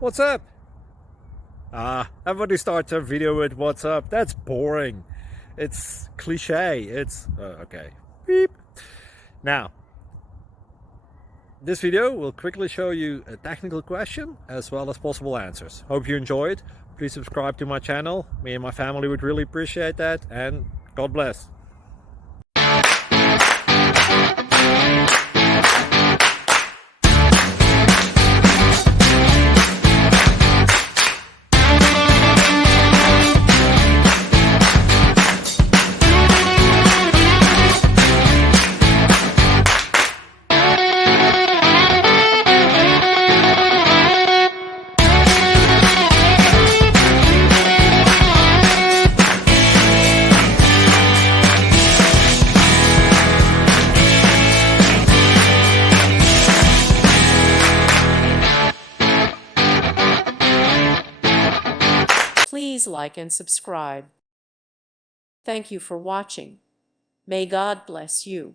What's up? Everybody starts a video with what's up. That's boring. It's cliche. It's okay. Beep. Now, this video will quickly show you a technical question as well as possible answers. Hope you enjoyed. Please subscribe to my channel. Me and my family would really appreciate that, and God bless. Please like and subscribe. Thank you for watching. May God bless you.